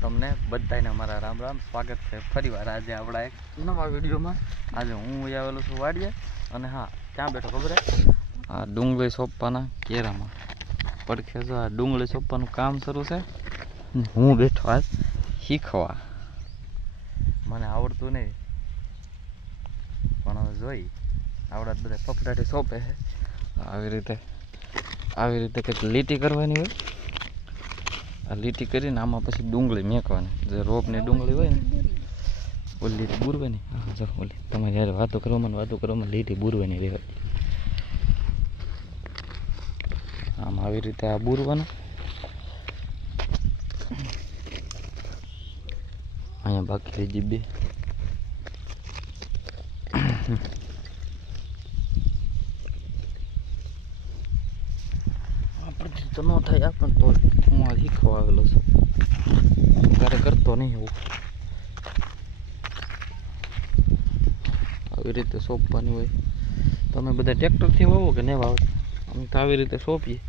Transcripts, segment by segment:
તમને બધાને અમારા રામ રામ, સ્વાગત છે ફરીવાર આજે આપણા એક નવા વિડીયોમાં। આજે હું આવેલો છું વાડીએ અને હા ક્યાં બેઠો ખબર હે? આ ડુંગળી સોંપવાના કેરામાં પડખે જો આ ડુંગળી સોંપવાનું કામ શરૂ છે। હું બેઠો આજ શીખવા, મને આવડતું નહીં પણ હવે જોઈ આવડત બધા ફફડાટી સોંપે છે। આવી રીતે કંઈક લીટી કરવાની હોય। આ લીટી કરીને આમાં પછી ડુંગળી મેકવાની, જે રોપની ડુંગળી હોય ને ઓલી લીટી બુરવાની। હા જો ઓલી તમારે યાર વાતો કરવામાં લીટી બુરવાની રહેવાય। આમ આવી રીતે આ બુરવાનું, અહીંયા બાકી થઈ ગઈ બે। આપણથી તો ન થાય પણ તો હું આ શીખવા આવેલો છું, ત્યારે કરતો નહીં એવું। આવી રીતે સોંપવાની હોય। તમે બધા ટ્રેક્ટરથી વાવો કે નહીં વાવો? અમે તો આવી રીતે સોંપીએ।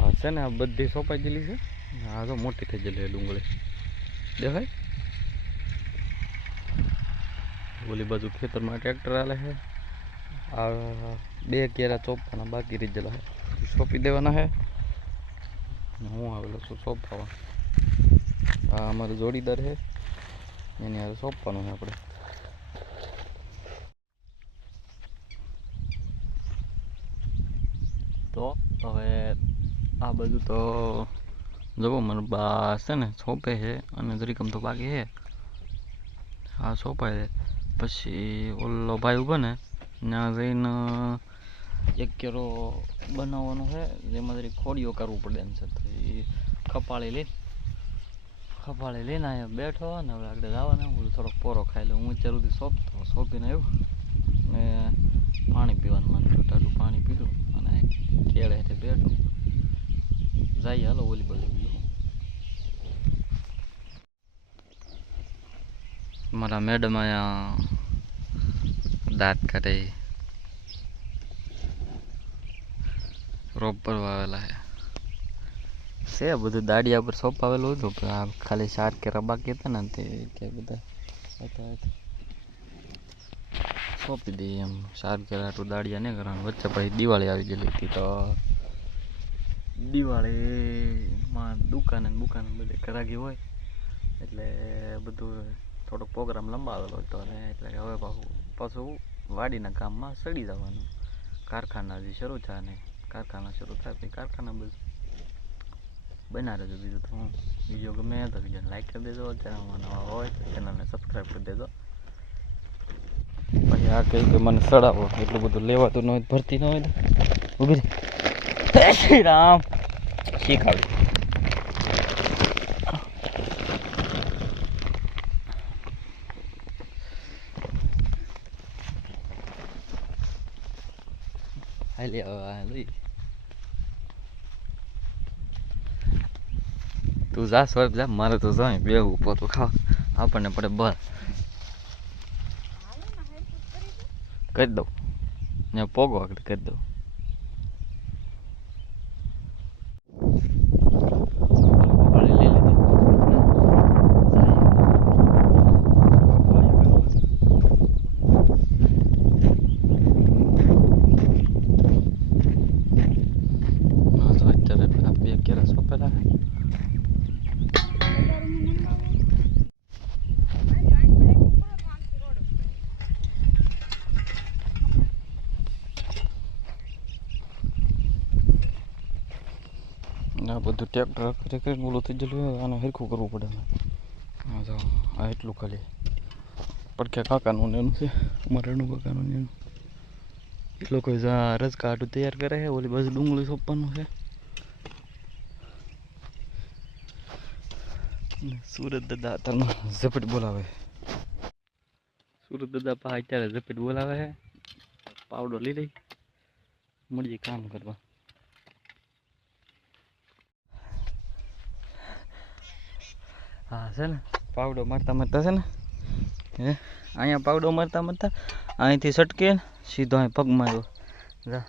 હા છે ને, આ બધી સોંપાઈ ગયેલી છે। હા તો મોટી થઈ ગયેલી ડુંગળી દેખાય। ઓલી બાજુ ખેતરમાં ટ્રેક્ટર હાલે છે। આ બે કેરા ચોપવાના બાકી રહી ગયેલા છે, સોંપી દેવાના છે। હું આવેલો છું સોંપવા। આ અમારો જોડીદાર છે, એની હારે સોંપવાનું છે આપણે। તો હવે આ બધું તો જવો મને બા છે ને સોંપે છે, અને જરીકમ તો બાકી છે। આ સોંપાય છે પછી ઓલો ભાઈ ઉભો ને ત્યાં જઈને એક કેરો બનાવવાનો છે, જેમાં જરી ખોડીઓ કરવું પડે એમ છે। તો એ ખપાળી લઈને અહીંયા બેઠો ને હવે આગળ જવાના। હું થોડોક પોરો ખાઈ લઉં। હું અત્યાર સુધી સોંપીને આવ્યો ને પાણી પીવાનું મને ટાટું પાણી પીધું અને કેળે હેઠે બેઠો। જાય હાલો ઓલી બાજુ બીજું। મારા મેડમ અહીંયા દાંત કાઢે, રોપ ભરવા આવેલા છે બધું દાડિયા પર સોંપાવેલું હતું, પણ આ ખાલી 4 કેરા બાકી હતા ને તે કે બધા હતા સોંપી દઈએ એમ। 4 કેરા આટલું દાડિયા નહીં કરવાનું। વચ્ચે પછી દિવાળી આવી ગયેલી હતી, તો દિવાળીમાં દુકાને બધે કરાગી હોય એટલે બધું થોડોક પ્રોગ્રામ લંબાવેલો હતો ને, એટલે હવે પાછું વાડીના કામમાં સડી જવાનું। કારખાના જે શરૂ થયા ને, કારખાના શરૂ થાય પછી કારખાના બધું બના રહેજો। બીજું તો હું વિડીયો ગમે તો વિડીયોને લાઈક કરી દેજો, ચેનલમાં નવા હોય તો ચેનલને સબસ્ક્રાઈબ કરી દેજો। પછી આ કહે કે મને સડાવો, એટલું બધું લેવાતું ન હોય, ભરતી ન હોય ઉભી જય શ્રી રામ શીખાવી। તું જા સ્વર્પ જા, મારે તો જાય બેહું પોતું ખાવા, આપણને પડે બસ કરી દઉં ને પોગો આગળ કરી દઉં। આ બધું ટ્રેક્ટર કરીને ઓલું થઈ ગયેલું હોય, આને હરખું કરવું પડે। હા તો આ એટલું ખાલી પડખે કાકાનું એનું છે, અમારા રેણુ કાકાનું એનું, એ લોકો રજકા આટું તૈયાર કરે છે। ઓલી બાજુ ડુંગળી સોંપવાનું છે। સુરત દાદા તમને ઝપટ બોલાવે, સુરત દાદા પા અત્યારે ઝપટ બોલાવે છે। પાવડો લઈ લઈ મળીએ કામ કરવા। હા છે ને પાવડો મારતા મારતા છે ને હે અહીંયા પાવડો મારતા મારતા અહીંથી સટકે સીધો અહીં પગમાં આવ્યો જા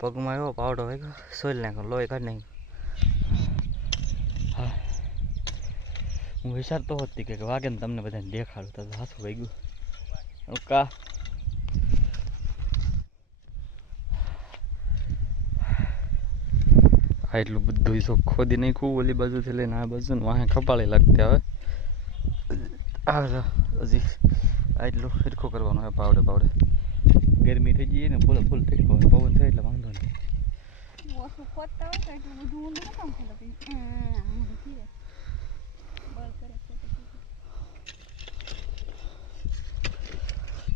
પગમાં આવ્યો પાવડો વાગ્યો સોલ નાખ્યો લોહી કાઢી નાખ્યો હા હું વિચારતો હતી કે વાગે ને તમને બધાને દેખાડું તો હાથું વાગ્યું કા આ એટલું બધું સો ખોદી નાખ્યું ઓલી બાજુથી લઈને આ બાજુ ને વાહે કપાળી લાગતી હવે હજી આટલું સરખું કરવાનું હોય પાવડે પાવડે ગરમી થઈ જઈએ ને ફૂલ ફૂલ થઈ ગયો પવન થાય એટલે વાંધો નહીં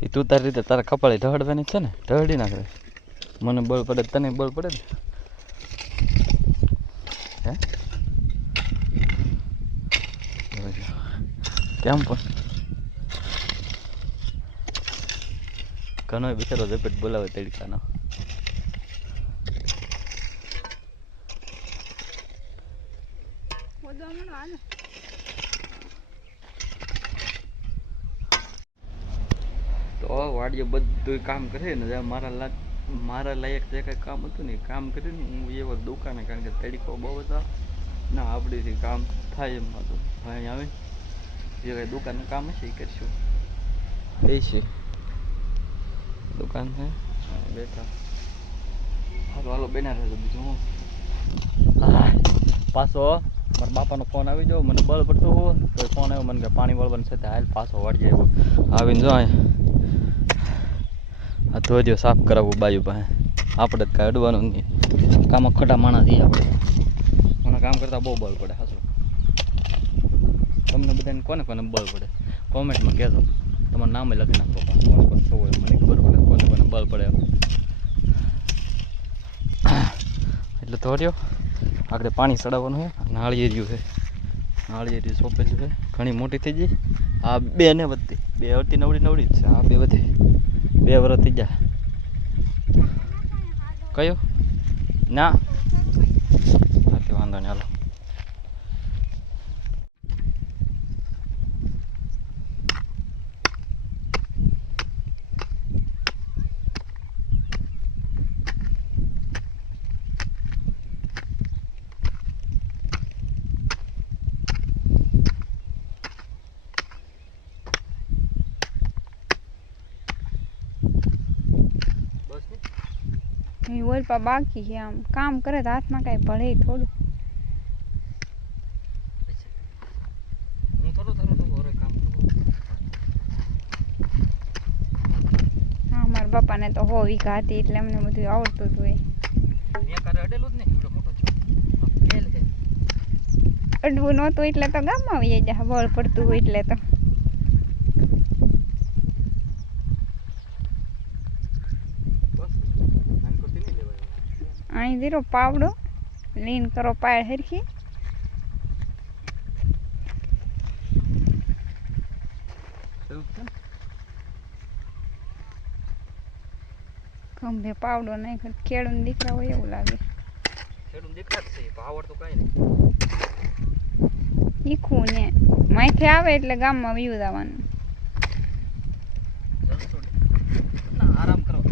એ તું તારી રીતે તારા કપાળી ઢળવાની છે ને ઢળી નાખે મને બળ પડે તને બળ પડે ને હે કેમ પણ ઘણો બિચારો ઝપેટ બોલાવે તડકાનો તો વાડીએ બધું કામ કરે ને મારા લાયક જે કંઈ કામ હતું ને કામ કરીને હું એવો દુકાને કારણ કે તડકો બહુ હતા ના આપણીથી કામ થાય એમ હતું અહીં આવે જે કંઈ દુકાનનું કામ હશે એ કરશું એ છે દુકાન છે બેઠા હાલો હાલો બેના રહેજો બીજું હું પાછો મારા બાપાનો ફોન આવી જાવ મને બળ પડતો હોય તો ફોન આવ્યો મને કે પાણી વળવાનું છે હાલ પાછો વાળી આવ્યો આવીને જો આ ધોજો સાફ કરાવવું બાજુ પાસે આપણે જ કાંઈ અડવાનું નહીં કામમાં ખોટા માણસ છીએ આપણે મને કામ કરતાં બહુ બળ પડે હાશું તમને બધાને કોને કોને બળ પડે કોમેન્ટમાં કહેજો તમારું નામે લખી નાખો કોને કોને સૌ હોય મને ખબર પડે કોને કોને બળ પડે એટલે ધોર્યો આગળ પાણી ચડાવવાનું છે નાળિયેરિયું છે નાળિયેરિયું સોંપેલું છે ઘણી મોટી થઈ ગઈ આ બે ને વધતી બે અડધી નવડી જ છે આ બે વધી 2 વર્ષ થઈ જાય કયો ના વાંધો નહીં હાલો ઓલ પા બાકી છે આમ કામ કરે તો હાથમાં કાંઈ ભળે થોડું હા મારા બાપાને તો 100 વીઘા હતી એટલે અમને બધું આવડતું જ હોય અડવું નહોતું એટલે તો ગામમાં આવી જાય બળ પડતું હોય એટલે તો અહીં દીરો પાવડો લીન કરો પાય હરખી ખંભે પાવડો નાખ્યો ખેડૂત દીકરા હોય એવું લાગે ખેડૂત દીકરા જ છે પાવડ તો કાંઈ નહીં ઈખું ને માથે આવે એટલે ગામમાં વ્યૂ જવાનું આરામ કરો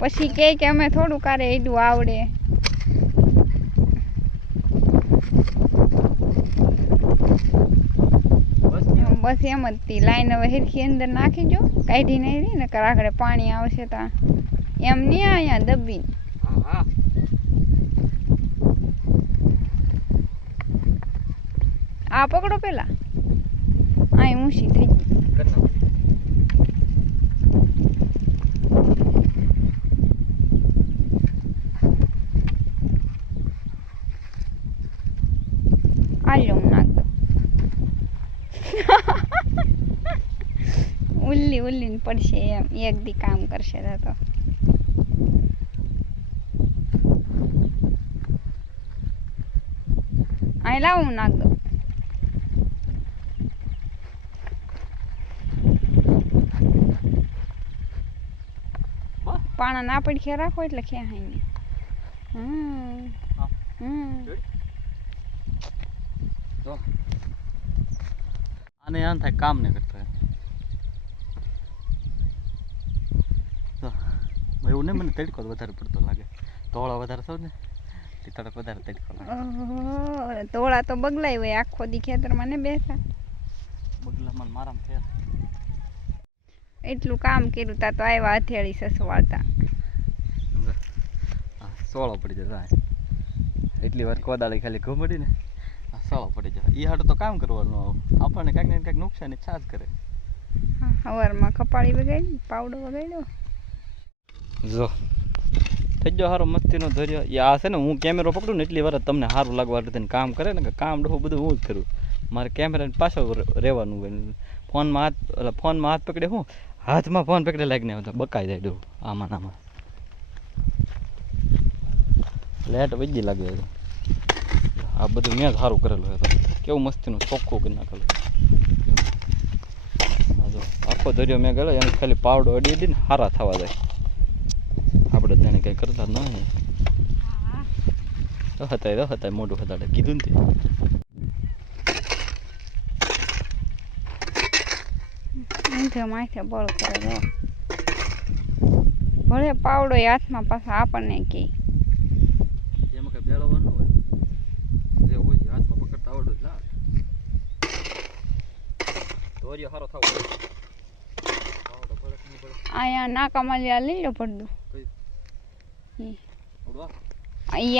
પછી કે અમે થોડું કારે એટલું આવડે બસ એમ જ તી લાઈન હવે હેરખી અંદર નાખી જો કાઢી નહીં રહી ને આગળ પાણી આવશે તો એમ નહીં અહીંયા દબીને આ પકડો પેલા અહીં ઊંચી થઈ ગઈ આલ્યો નાખ દો ઉલ્લી ઉલ્લીને પડશે એમ એક દી કામ કરશે તો અહીં લાવું નાખ દો પાણા ના પડખે રાખો એટલે ક્યાં હાઈ અને આમ થાય કામ નહીં કરતા તો એવું નહીં મને તડકો વધારે પડતો લાગે તોળો વધારે છો ને તે તડક વધારે તડકો લાગે તોળા તો બગલાય હોય આખો દી ખેતરમાં ને બેસા બગલામાં મારામાં ફેર એટલું કામ કર્યું તા તો આવ્યા હથેળી સસવાળતા સોળો પડી જતા એટલી વાર કોદાળી ખાલી ઘૂમડી ને સોળો પડી જાય એ હાટું તો કામ કરવાનું આપણને કાંઈક ને કાંઈક નુકસાન છાસ કરે સવારમાં કપાળી વગાડી પાવડો વગાડ્યો જો થઈ ગયો સારો મસ્તીનો ધર્યો એ આ છે ને હું કેમેરો પકડું ને એટલી વાર તમને સારું લાગવા રીતે કામ કરે ને કે કામ ડોહું બધું હું જ કરું મારે કેમેરાને પાછળ રહેવાનું હોય ફોનમાં હાથ પકડે હું હાથમાં ફોન પકડે લાગીને આવતા બકાઈ જાય ડોહું આમાં આમાં લેટ વજી લાગે આ બધું મેં જ સારું કરેલું હતું કેવું મસ્તીનું ચોખ્ખું કરી નાખેલું જો આખો દરિયો મેં ગયેલો એને ખાલી પાવડો અડી અડીને સારા થવા જાય આપણે તેને કંઈ કરતા જ ન હતા મોઢું હતાડે કીધું ને માથે બળ કરે ભલે પાવડો હાથમાં પાછા આપણને કે એમાં કઈ બેળવવા ન હોય જે હોય હાથમાં પકડતા આવડો જ લાવ દોરિયો સારો થવો અહીંયા નાકામાં લઈ લો પડદું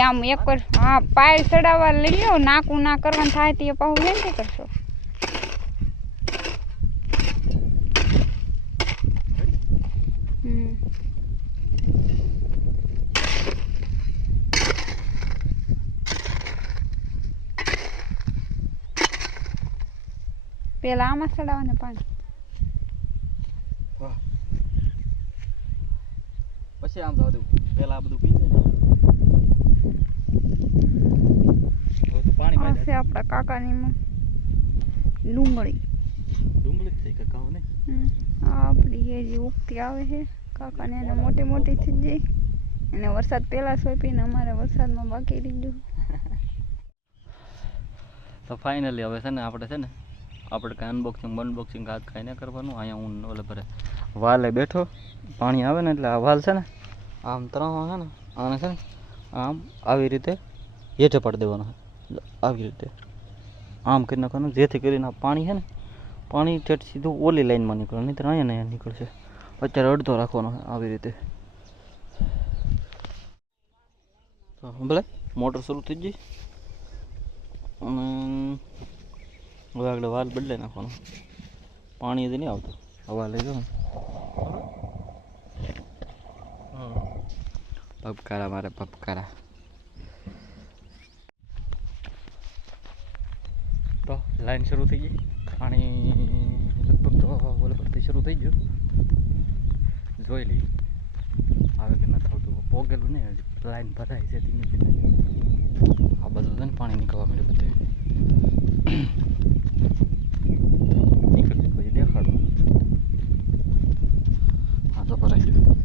આમ એક વાર હા પાય ચડાવવા લઈ લો નાકું ના કરવાનું થાય તે પાછું વેંચી કરશો પેલા આમાં ચડાવવાને પાણી પછી આમ જવા દેવું પેલા આ બધું પી જાય ને પાણી પાસે આપણા કાકાની ડુંગળી થઈ કે કહું ને આપણી હેરી ઉગતી આવે છે કાકાને એને મોટી મોટી થઈ જાય એને વરસાદ પહેલા સોંપીને અમારે વરસાદમાં બાકી રહી ગયું તો ફાઇનલી હવે છે ને આપણે કાંઈ અનબોક્સિંગ હાથ ખાઈને કરવાનું અહીંયા હું ઓલે ભરે વાલે બેઠો પાણી આવે ને એટલે આ વાલ છે ને આમ ત્રણ છે ને આને છે ને આમ આવી રીતે હેઠે પાડી દેવાનો આવી રીતે આમ કરી નાખવાનું જેથી કરીને પાણી છે ને પાણી ઠેઠ સીધું ઓલી લાઈનમાં નીકળે નહીં તો અહીંયા નીકળશે અત્યારે અડધો રાખવાનો આવી રીતે તો ભલે મોટર શરૂ થઈ ગઈ અને હવે આગળ વાલ બદલાઈ નાખવાનો પાણી જ નહીં આવતું હવા લઈ જાઓ પપકારા મારે પપકારા તો લાઈન શરૂ થઈ ગઈ પાણી લગભગ તો ઓલે પરથી શરૂ થઈ ગયું જોઈ લઈએ આવે કે નથી આવતું પોગેલું નહીં હજી લાઈન ભરાય છે ધીમે ધીમે આ બધું છે ને પાણી નીકળવા મળ્યું બધે નીકળશે પછી દેખાડું હા તો ભરાઈ ગયું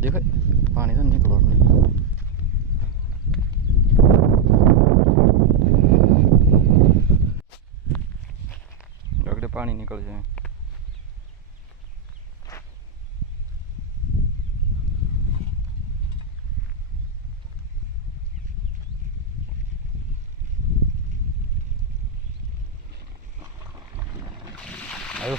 દેખાય પાણી તો નીકળવાનું આગળ પાણી નીકળશે આવ્યો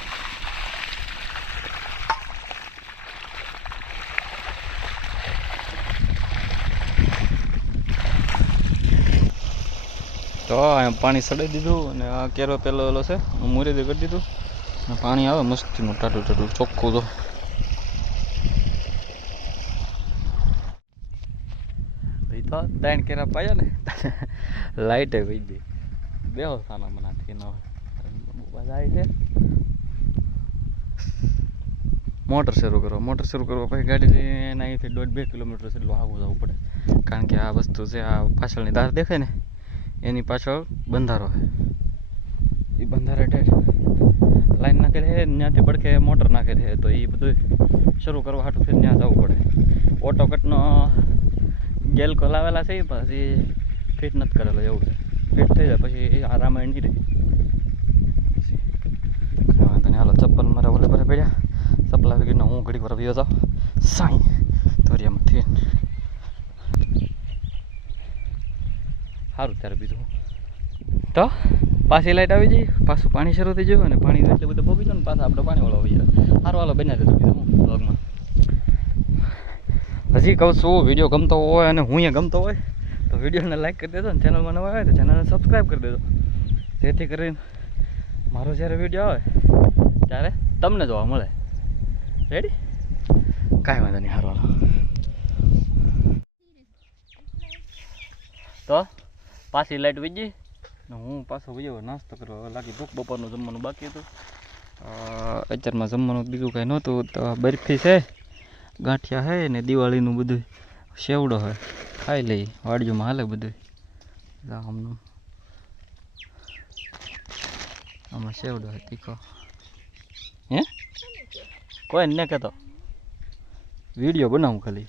તો અહીંયા પાણી સડાઈ દીધું અને આ કેરો પેલો ઓલો છે મુરેદી કરી દીધું અને પાણી આવે મસ્તીનું ટાટું ટાટું ચોખ્ખું તો તો ત્રણ કેરા પાયા ને લાઈટે વહી ગઈ બેહો સાના મનાથી ન જાય છે મોટર શરૂ કરવા પછી ગાડી લઈને અહીંથી 1.5-2 કિલોમીટર જેટલું આગું જવું પડે કારણ કે આ વસ્તુ છે આ પાછળની દાર દેખાય ને એની પાછળ બંધારો છે એ બંધારા હેઠળ લાઈન નાખેલી છે ત્યાંથી પડખે મોટર નાખેલી છે તો એ બધું શરૂ કરવા હાટું થઈને ત્યાં જવું પડે ઓટોકટનો ગેલકો લાવેલા છે પછી ફિટ નથી કરેલો એવું છે ફિટ થઈ જાય પછી આ રામાયણ નહીં રહે હાલો ચપ્પલ મારા ઓલે પર પડ્યા ચપ્પલા વગેરે હું ઘડીક વાર આવ્યો હતો સાઈ ધોરિયામાંથી સારું ત્યારે બીજું તો પાછી લાઈટ આવી જઈ પાછું પાણી શરૂ થઈ ગયું અને પાણી એટલે બધું પહોંચી ને પાછા આપણે પાણી વાળો આવી જાય સારું હાલો બનાવી દેતો બીજું હું બ્લોગમાં હજી કહું છું વિડીયો ગમતો હોય અને હું અહીંયા ગમતો હોય તો વિડીયોને લાઈક કરી દેજો ને ચેનલમાં નવા આવે તો ચેનલને સબસ્ક્રાઈબ કરી દેજો જેથી કરીને મારો જ્યારે વિડીયો આવે ત્યારે તમને જોવા મળે રેડી કાંઈ વાંધો નહીં સારું હાલો તો પાછી લાઈટ વહી ગઈ ને હું પાછો વયો નાસ્તો કરવા લાગી ભૂખ બપોરનું જમવાનું બાકી હતું અત્યારમાં જમવાનું બીજું કાંઈ નહોતું તો બરફી છે ગાંઠિયા છે ને દિવાળીનું બધું સેવડો હોય ખાઈ લઈ વાડીઓમાં હાલે બધું આમાં સેવડો હોય તીખો હે કોઈ ને કહેતો વિડીયો બનાવું ખાલી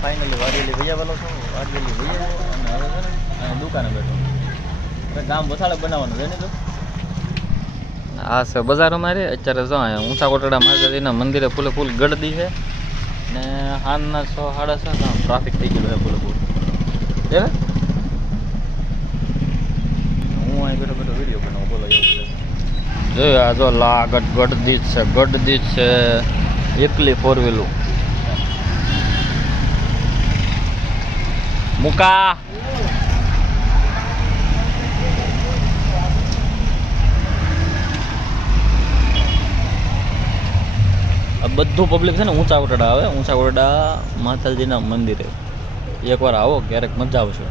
ફાઇનલી વાડીલી ભૈયા વાલો છું વાડીલી ભૈયા અને હવે છે ને દુકાને બેઠો હવે ગામ વસાડે બનાવવાનું છે ને તો આ છે બજાર અમારે અત્યારે જો અહીંયા ઊંચા કોટડા માતાજીના મંદિરે ફૂલે ફૂલ ગળદી છે ને હાલના 6 સાડા 6 ટ્રાફિક થઈ ગયેલું છે ફૂલે ફૂલ છે ને હું અહીં બેઠો બેઠો વિડીયો બનાવું બોલો એવું છે જો આ જો લાગટ ગળદી છે એકલી 4 વ્હીલું મુકા આ બધું પબ્લિક છે ને ઊંચા કોટડા આવે ઊંચા કોટડા માતાજીના મંદિરે એકવાર આવો ક્યારેક મજા આવશે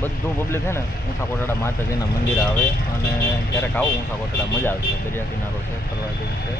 બધું પબ્લિક છે ને ઊંચા કોટડા માતાજીના મંદિરે આવે અને ક્યારેક આવો ઊંચા કોટડા મજા આવશે દરિયા કિનારો છે ફરવા જેવું છે